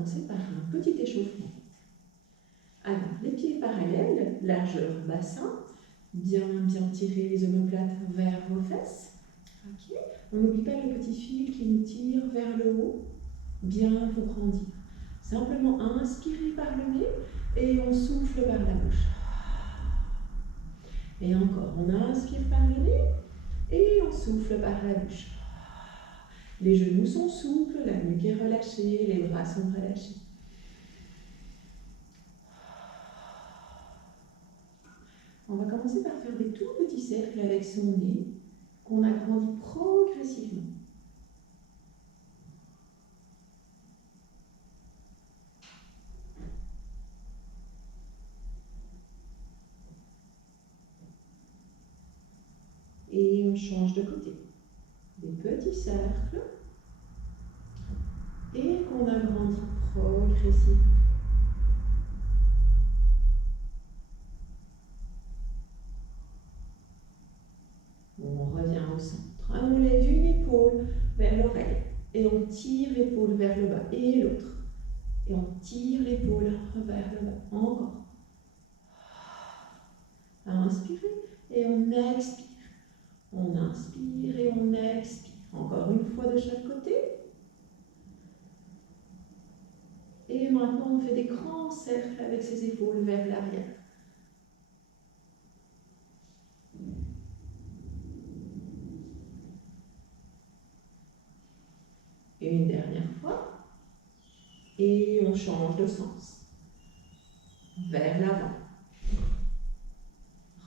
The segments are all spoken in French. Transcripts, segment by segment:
commencer par un petit échauffement. Alors, les pieds parallèles, largeur bassin, bien tirer les omoplates vers vos fesses. Okay. On n'oublie pas le petit fil qui nous tire vers le haut, bien vous grandir. Simplement inspirez par le nez et on souffle par la bouche. Et encore, on inspire par le nez et on souffle par la bouche. Les genoux sont souples, la nuque est relâchée, les bras sont relâchés. On va commencer par faire des tout petits cercles avec son nez qu'on agrandit progressivement. Et on change de côté. Des petits cercles et qu'on agrandit progressivement. On revient au centre. On lève une épaule vers l'oreille et on tire l'épaule vers le bas et l'autre. Et on tire l'épaule vers le bas. Encore. Inspirez et on expire. On inspire et on expire. Encore une fois de chaque côté. Et maintenant, on fait des grands cercles avec ses épaules vers l'arrière. Et une dernière fois. Et on change de sens. Vers l'avant.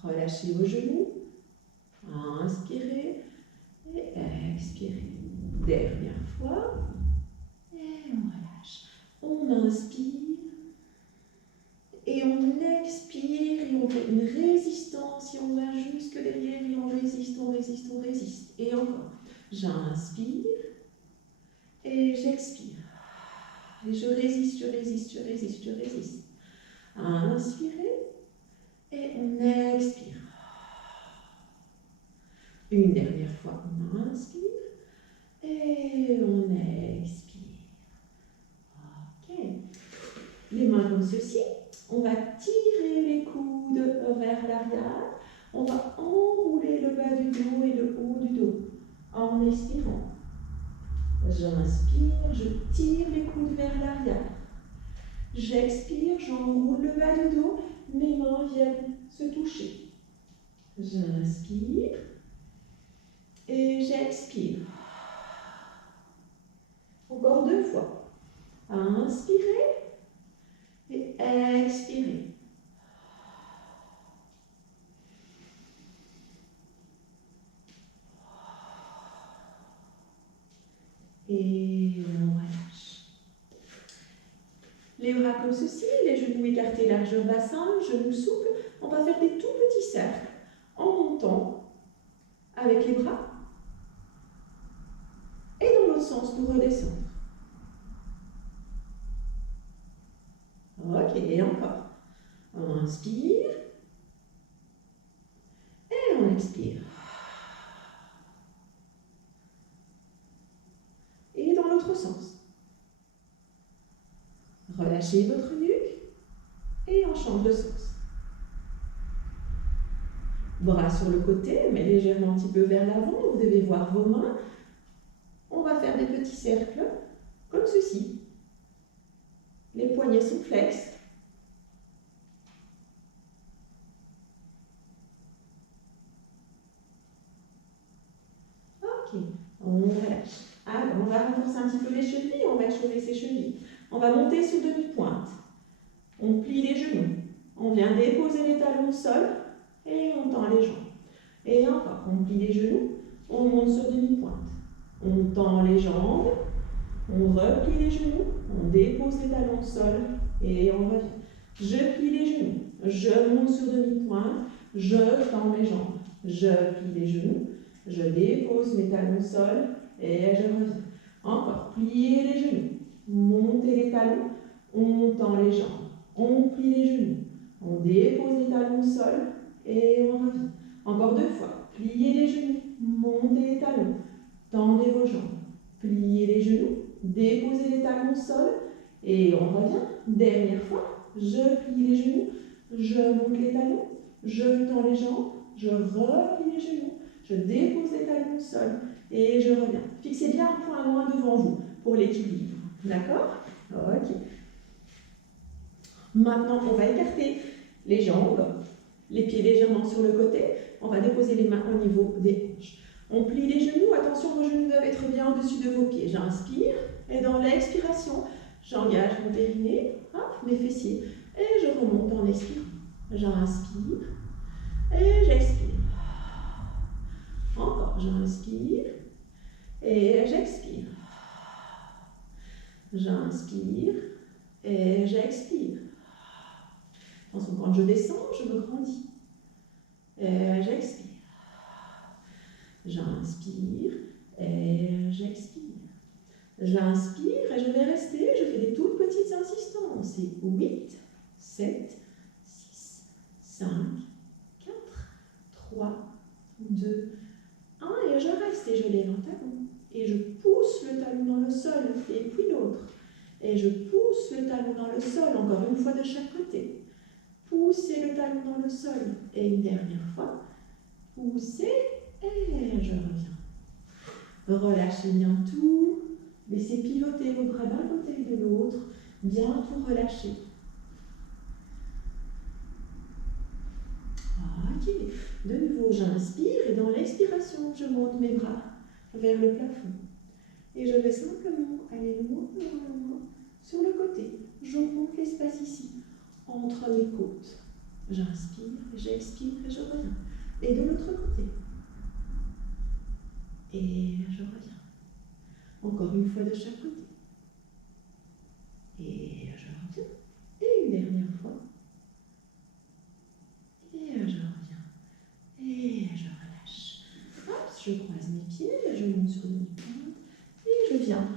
Relâchez vos genoux. Inspirez et expirez. Dernière fois. Et on relâche. On inspire. Et on expire et on fait une résistance et on va jusque derrière et on résiste, on résiste, on résiste. Et encore. J'inspire et j'expire. Et je résiste, je résiste, je résiste, je résiste. Inspirez et on expire. Une dernière fois, on inspire et on expire. Ok. Les mains comme ceci. On va tirer les coudes vers l'arrière. On va enrouler le bas du dos et le haut du dos en expirant. J'inspire, je tire les coudes vers l'arrière. J'expire, j'enroule le bas du dos, mes mains viennent se toucher. J'inspire et j'expire. Encore 2 fois. Inspirez et expirez. Et on relâche. Les bras comme ceci, les genoux écartés, largeur bassin, genoux souples. On va faire des tout petits cercles en montant avec les bras et dans l'autre sens pour redescendre. Ok, et encore. On inspire et on expire. Et dans l'autre sens. Relâchez votre nuque et on change de sens. Bras sur le côté, mais légèrement un petit peu vers l'avant. Vous devez voir vos mains. On va faire des petits cercles comme ceci. Les poignets sont flex. Ok, on relâche. Alors, on va renforcer un petit peu les chevilles, on va chauffer ses chevilles. On va monter sur demi-pointe. On plie les genoux. On vient déposer les talons au sol et on tend les jambes. Et encore, on plie les genoux, on monte sur demi-pointe. On tend les jambes, on replie les genoux, on dépose les talons au sol et on revient. Je plie les genoux, je monte sur demi-pointe, je tends mes jambes, je plie les genoux, je dépose mes talons au sol et je reviens. Encore, pliez les genoux, montez les talons, on tend les jambes, on plie les genoux, on dépose les talons au sol et on revient. Encore 2 fois, pliez les genoux, montez les talons, tendez vos jambes, pliez les genoux, déposez les talons au sol Et on revient. Dernière fois. Je plie les genoux. Je monte les talons. Je tends les jambes. Je replie les genoux. Je dépose les talons au sol. Et je reviens. Fixez bien un point loin devant vous pour l'équilibre. D'accord? Ok. Maintenant, on va écarter les jambes, les pieds légèrement sur le côté. On va déposer les mains au niveau des hanches. On plie les genoux. Attention, vos genoux doivent être bien au-dessus de vos pieds. J'inspire. Et dans l'expiration, j'engage mon périnée, hop, mes fessiers. Et je remonte en expirant. J'inspire. Et j'expire. Encore, j'inspire. Et j'expire. J'inspire. Et j'expire. Attention, quand je descends, je me grandis. Et j'expire. J'inspire. Et j'expire. J'inspire et je vais rester. Je fais des toutes petites insistances. Et 8, 7, 6, 5, 4, 3, 2, 1. Et je reste et je lève un talon. Et je pousse le talon dans le sol. Et puis l'autre. Et je pousse le talon dans le sol. Encore une fois de chaque côté. Poussez le talon dans le sol. Et une dernière fois. Poussez et je reviens. Relâchez bien tout. Laissez pivoter vos bras d'un côté et de l'autre. Bien tout relâcher. Ok. De nouveau, j'inspire et dans l'expiration, je monte mes bras vers le plafond. Et je vais simplement aller loin, loin, loin sur le côté. J'augmente l'espace ici, entre mes côtes. J'inspire, j'expire et je reviens. Et de l'autre côté. Et je reviens. Encore une fois de chaque côté. Et je reviens. Et une dernière fois. Et je reviens. Et je relâche. Hop, je croise mes pieds, je monte sur le demi-pointe. Et je viens